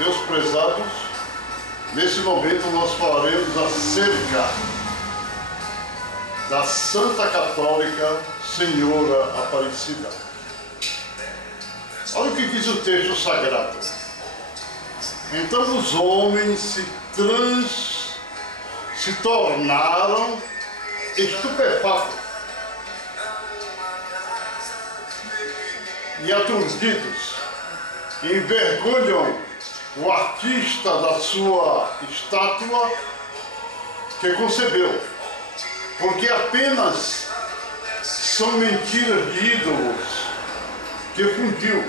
Meus prezados, nesse momento nós falaremos acerca da Santa Católica Senhora Aparecida. Olha o que diz o texto sagrado. Então os homens se tornaram estupefatos e aturdidos, envergonham o artista da sua estátua que concebeu, porque apenas são mentiras de ídolos que fundiu,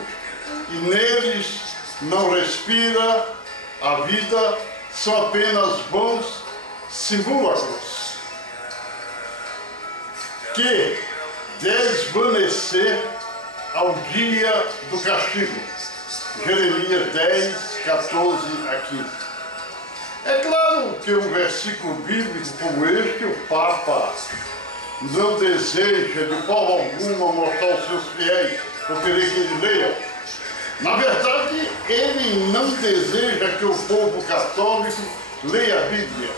e neles não respira a vida, são apenas vãos simulacros que desvanecer ao dia do castigo. Jeremias 10, 14 a 15. É claro que um versículo bíblico como este, o Papa não deseja de forma alguma mostrar aos seus fiéis ou querer que eles leiam. Na verdade, ele não deseja que o povo católico leia a Bíblia,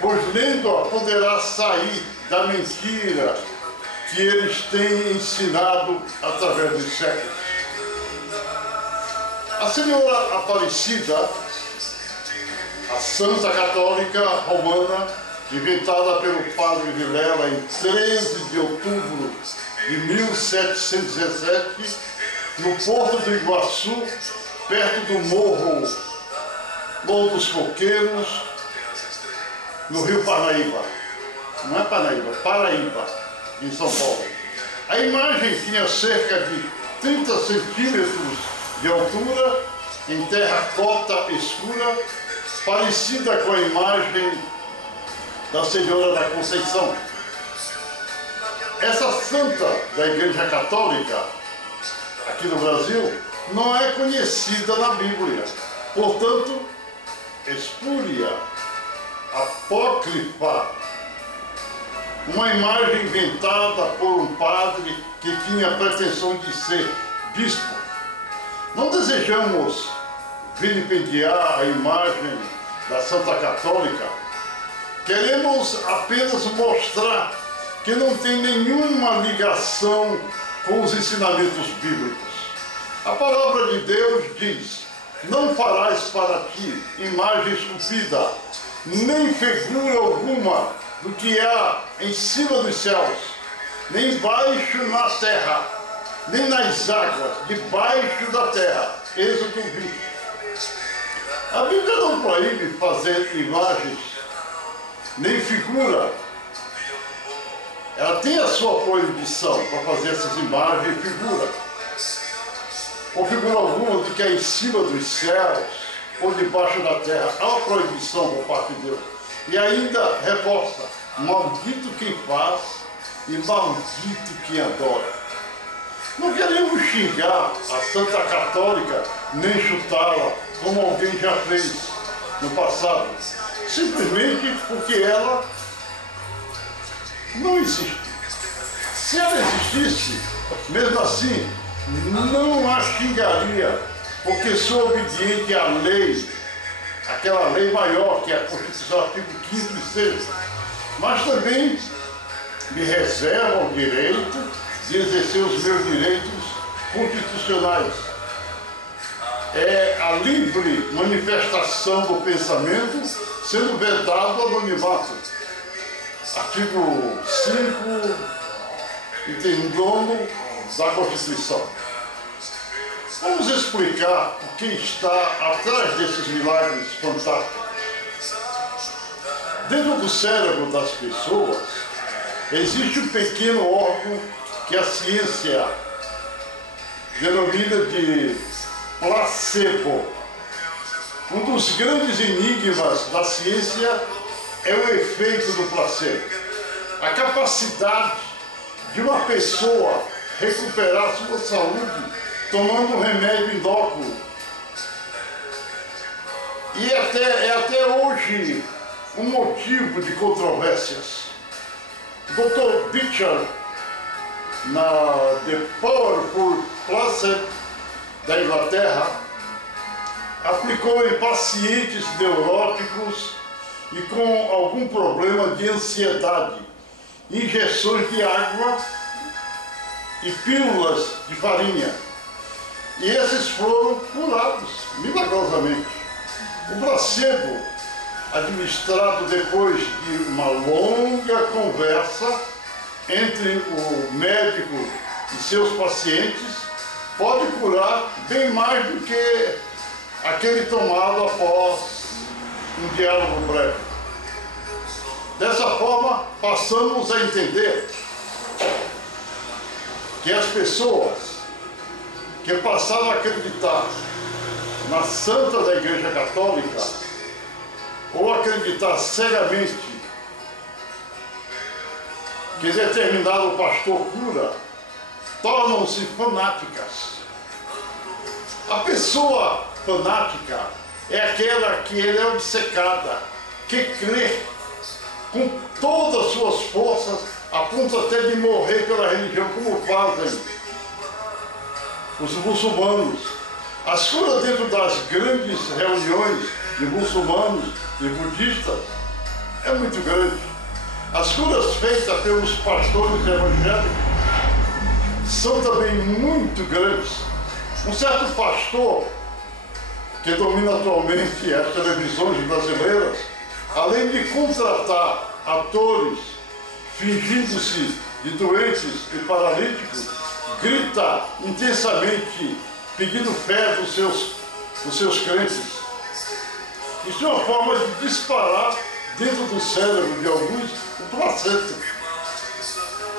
pois lendo-a poderá sair da mentira que eles têm ensinado através dos séculos. A Senhora Aparecida, a Santa Católica Romana, inventada pelo Padre Vilela em 13 de outubro de 1717, no Porto do Iguaçu, perto do Morro dos Coqueiros, no Rio Parnaíba. Não é Parnaíba, Paraíba, em São Paulo. A imagem tinha cerca de 30 centímetros de altura, em terracota escura, parecida com a imagem da Senhora da Conceição. Essa santa da Igreja Católica, aqui no Brasil, não é conhecida na Bíblia, portanto, espúria, apócrifa, uma imagem inventada por um padre que tinha a pretensão de ser bispo. Não desejamos vilipendiar a imagem da Santa Católica, queremos apenas mostrar que não tem nenhuma ligação com os ensinamentos bíblicos. A palavra de Deus diz: não farás para ti imagem esculpida, nem figura alguma do que há em cima dos céus, nem embaixo na terra, nem nas águas, debaixo da terra. Êxodo 20. A Bíblia não proíbe fazer imagens, nem figura. Ela tem a sua proibição para fazer essas imagens e figura. Ou figura alguma do que é em cima dos céus ou debaixo da terra. Há uma proibição por parte de Deus. E ainda reforça: maldito quem faz e maldito quem adora. Não queremos xingar a Santa Católica, nem chutá-la, como alguém já fez no passado, simplesmente porque ela não existe. Se ela existisse, mesmo assim, não a xingaria, porque sou obediente à lei, aquela lei maior que é a Constituição, artigo 5º e 6º, mas também me reservo o direito de exercer os meus direitos constitucionais. É a livre manifestação do pensamento, sendo vedado o anonimato. Artigo 5, item 9 da Constituição. Vamos explicar o que está atrás desses milagres fantásticos. Dentro do cérebro das pessoas existe um pequeno órgão que a ciência denomina de placebo. Um dos grandes enigmas da ciência é o efeito do placebo. A capacidade de uma pessoa recuperar sua saúde tomando um remédio indóculo. E é até hoje um motivo de controvérsias. Dr. Pitcher, na The Powerful Placebo da Inglaterra, aplicou em pacientes neuróticos e com algum problema de ansiedade, injeções de água e pílulas de farinha. E esses foram curados milagrosamente. O placebo, administrado depois de uma longa conversa entre o médico e seus pacientes, pode curar bem mais do que aquele tomado após um diálogo breve. Dessa forma, passamos a entender que as pessoas que passaram a acreditar na Santa da Igreja Católica ou acreditar cegamente que determinado pastor cura, tornam-se fanáticas. A pessoa fanática é aquela que é obcecada, que crê com todas as suas forças, a ponto até de morrer pela religião, como fazem os muçulmanos. As curas dentro das grandes reuniões de muçulmanos e budistas é muito grande. As curas feitas pelos pastores evangélicos são também muito grandes. Um certo pastor que domina atualmente as televisões brasileiras, além de contratar atores fingindo-se de doentes e paralíticos, grita intensamente pedindo fé dos seus crentes. Isso é uma forma de disparar dentro do cérebro de alguns o placebo.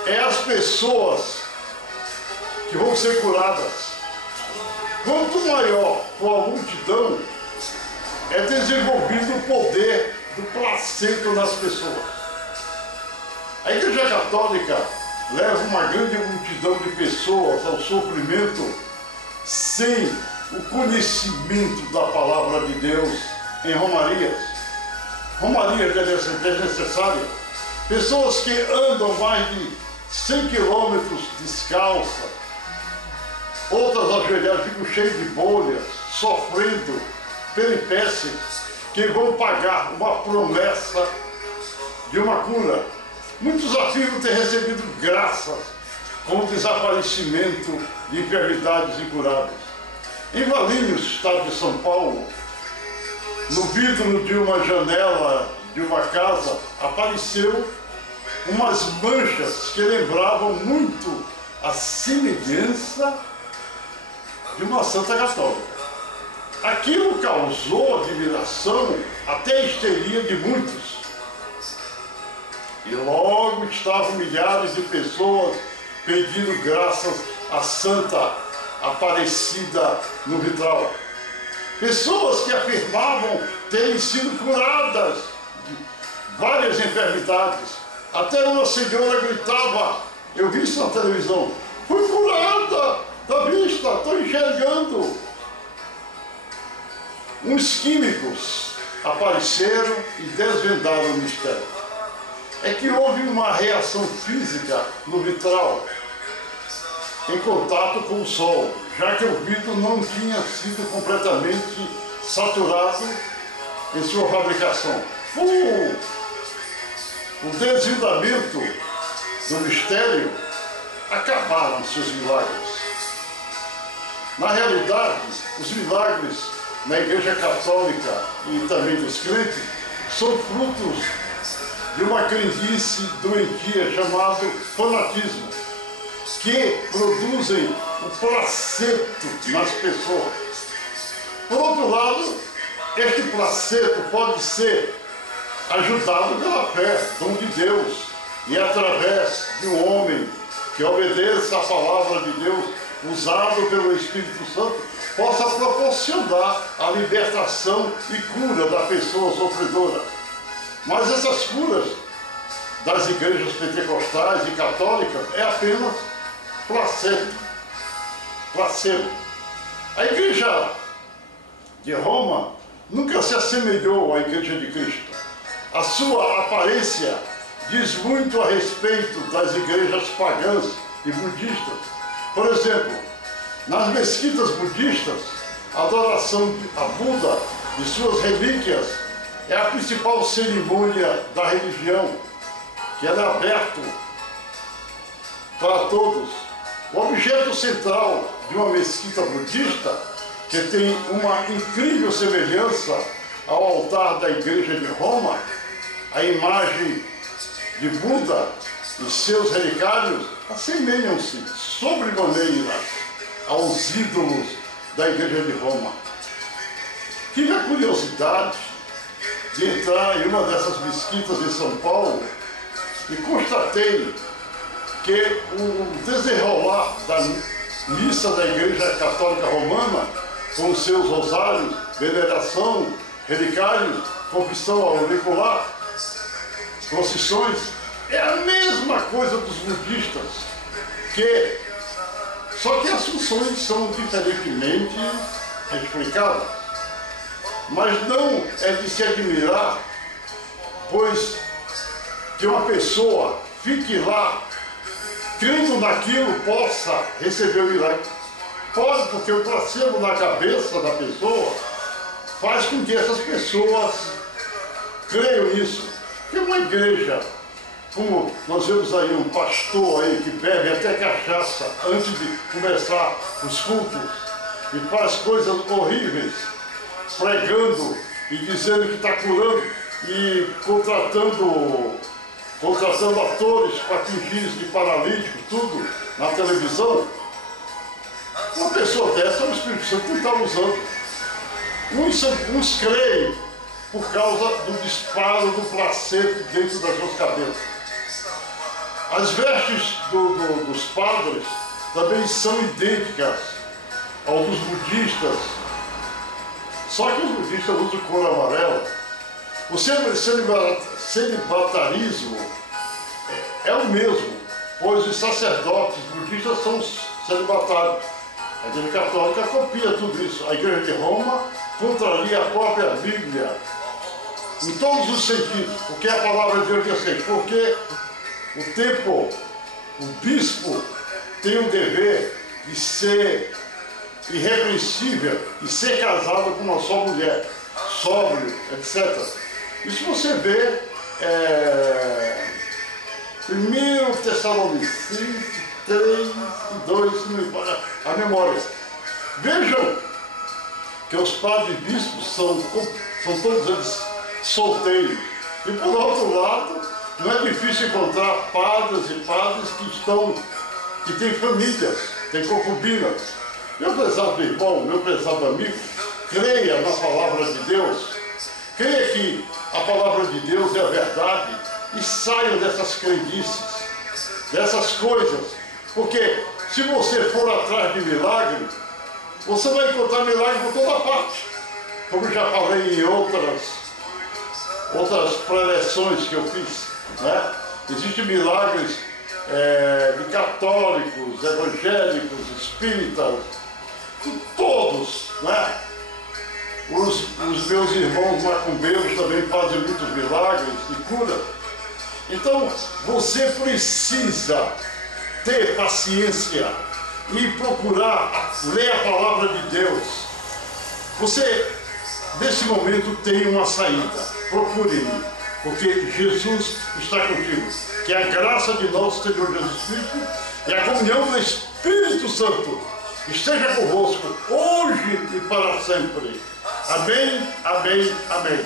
É as pessoas que vão ser curadas. Quanto maior for a multidão, é desenvolvido o poder do placebo nas pessoas. A Igreja Católica leva uma grande multidão de pessoas ao sofrimento sem o conhecimento da palavra de Deus em romarias. Romarias é necessária. Pessoas que andam mais de 100 quilômetros descalças, outras ajoelhadas, ficam cheias de bolhas, sofrendo peripécias, que vão pagar uma promessa de uma cura. Muitos afirmam ter recebido graças com o desaparecimento de enfermidades incuráveis. Em Valinhos, estado de São Paulo, no vidro de uma janela de uma casa, apareceu umas manchas que lembravam muito a semelhança de uma santa católica. Aquilo causou admiração, até histeria de muitos. E logo estavam milhares de pessoas pedindo graças à Santa Aparecida no vitral. Pessoas que afirmavam terem sido curadas de várias enfermidades. Até uma senhora gritava, eu vi isso na televisão, fui curada da vista, estou enxergando. Uns químicos apareceram e desvendaram o mistério. É que houve uma reação física no vitral em contato com o sol, já que o vidro não tinha sido completamente saturado em sua fabricação. O desvendamento do mistério acabaram-se os milagres. Na realidade, os milagres na Igreja Católica e também dos crentes são frutos de uma crendice doentia chamado fanatismo, que produzem o placebo nas pessoas. Por outro lado, este placebo pode ser ajudado pela fé, dom de Deus, e através de um homem que obedeça a palavra de Deus, usado pelo Espírito Santo, possa proporcionar a libertação e cura da pessoa sofredora. Mas essas curas das igrejas pentecostais e católicas é apenas placebo. Placebo. A igreja de Roma nunca se assemelhou à igreja de Cristo. A sua aparência diz muito a respeito das igrejas pagãs e budistas. Por exemplo, nas mesquitas budistas, A adoração a Buda e suas relíquias é a principal cerimônia da religião, que ela é aberta para todos. O objeto central de uma mesquita budista, que tem uma incrível semelhança ao altar da igreja de Roma, a imagem de Buda e seus relicários assemelham-se sobremaneira aos ídolos da igreja de Roma. Tive a curiosidade de entrar em uma dessas mesquitas em São Paulo e constatei que o desenrolar da missa da Igreja Católica Romana, com seus rosários, veneração, relicários, confissão auricular, procissões, é a mesma coisa dos budistas, só que as funções são diferentemente explicadas. Mas não é de se admirar, pois que uma pessoa fique lá, crendo naquilo, possa receber o milagre. Pode, porque o placebo na cabeça da pessoa faz com que essas pessoas creiam nisso. Tem uma igreja, como nós vemos aí um pastor aí que bebe até cachaça antes de começar os cultos e faz coisas horríveis, pregando e dizendo que está curando e contratando atores para fingir de paralítico, tudo na televisão. Uma pessoa dessa, o Espírito Santo não está usando. Uns creem por causa do disparo do placebo dentro das suas cabeças. As vestes dos padres também são idênticas aos dos budistas, só que os budistas usam cor amarela. O celibatarismo é o mesmo, pois os sacerdotes budistas são celibatários. A Igreja Católica copia tudo isso. A Igreja de Roma contraria a própria Bíblia em todos os sentidos, porque a palavra de Deus diz assim, porque o bispo tem o dever de ser irrepreensível e ser casado com uma só mulher, sóbrio, etc. Isso você vê 1 Tessalonicenses 3 e 2, se não me falha a memória. Vejam que os padres bispos são todos eles solteiros. E por outro lado, não é difícil encontrar padres e padres que têm famílias, têm concubinas. Meu prezado irmão, meu prezado amigo, creia na palavra de Deus, creia que a palavra de Deus é a verdade e saia dessas crendices, dessas coisas, porque se você for atrás de milagre, você vai encontrar milagre por toda parte, como já falei em outras preleções que eu fiz, né? Existem milagres de católicos, evangélicos, espíritas, de todos, né? Os meus irmãos macumbeiros também fazem muitos milagres e cura. Então, você precisa ter paciência e procurar ler a palavra de Deus. Você, nesse momento, tem uma saída. Procure-me, porque Jesus está contigo. Que a graça de nosso Senhor Jesus Cristo e a comunhão do Espírito Santo esteja convosco, hoje e para sempre. Amém, amém, amém.